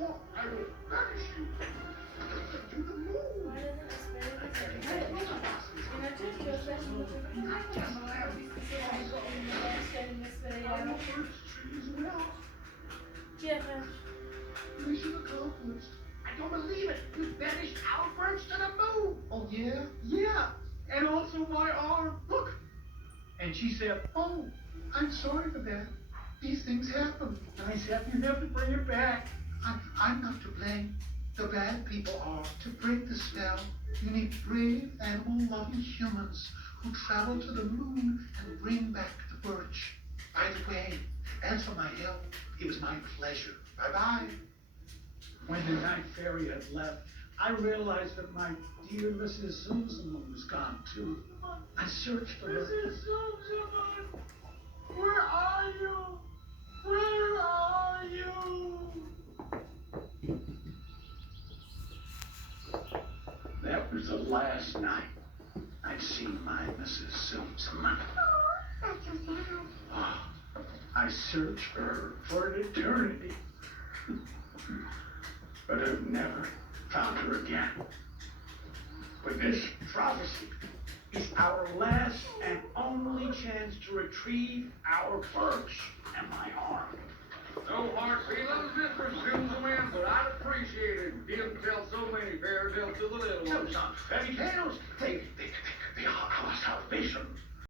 or I will banish you to the moon. Mission accomplished. I don't believe it. You banished our birds to the moon. Oh, yeah? Yeah. And also my arm. Look. And she said, oh, I'm sorry for that. These things happen. And I said, you have to bring it back. I'm not to blame. The bad people are. To break the spell, you need brave, animal-loving humans who travel to the moon and bring back the birch. By the way, as for my help, it was my pleasure. Bye-bye. When the night fairy had left, I realized that my dear Mrs. Zoomzoom was gone too. I searched for her. Mrs. Zoomzoom, where are you? Where are you? That was the last night I'd seen my Mrs. Zoomzoom. That's so sad. Oh, I searched for her for an eternity. But I've never found her again. But this prophecy is our last and only chance to retrieve our birch and my arm. No hard feelings, Mr. Zoomzoom, but I'd appreciate it if you didn't tell so many fairy tales to the little ones. Those aren't fairy tales. They are our salvation.